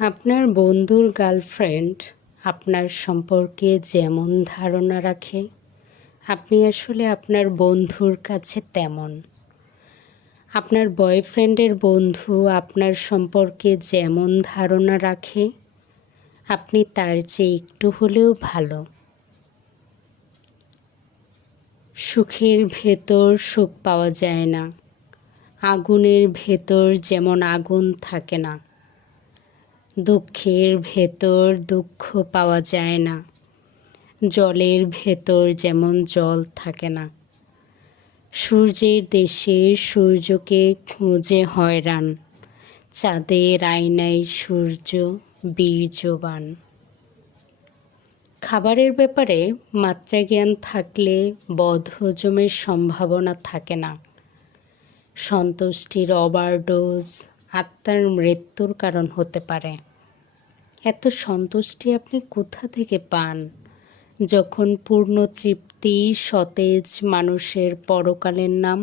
আপনার বন্ধুর গার্লফ্রেন্ড আপনার সম্পর্কে যেমন ধারণা রাখে, আপনি আসলে আপনার বন্ধুর কাছে তেমন। আপনার বয়ফ্রেন্ডের বন্ধু আপনার সম্পর্কে যেমন ধারণা রাখে, আপনি তার চেয়ে একটু হলেও ভালো। সুখের ভেতর সুখ পাওয়া যায় না, আগুনের ভেতর যেমন আগুন থাকে না, দুঃখের ভেতর দুঃখ পাওয়া যায় না, জলের ভেতর যেমন জল থাকে না। সূর্যের দেশে সূর্যকে খুঁজে হয়রান, চাঁদের আয়নায় সূর্য বীর্যবান। খাবারের ব্যাপারে মাত্রাজ্ঞান থাকলে বদহজমের সম্ভাবনা থাকে না। সন্তুষ্টির ওভারডোজ আত্মার মৃত্যুর কারণ হতে পারে। এত সন্তুষ্টি আপনি কোথা থেকে পান, যখন পূর্ণ তৃপ্তি সতেজ মানুষের পরকালের নাম?